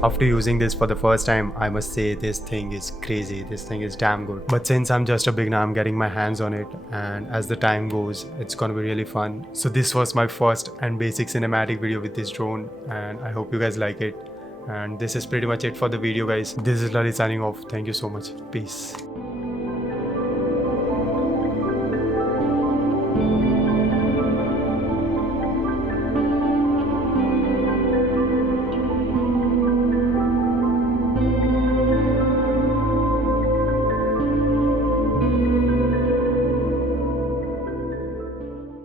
After using this for the first time, I must say this thing is crazy. This thing is damn good. But since I'm just a beginner, I'm getting my hands on it, and as the time goes, it's gonna be really fun. So this was my first and basic cinematic video with this drone, and I hope you guys like it. And this is pretty much it for the video, guys. This is Lalit signing off. Thank you so much. Peace.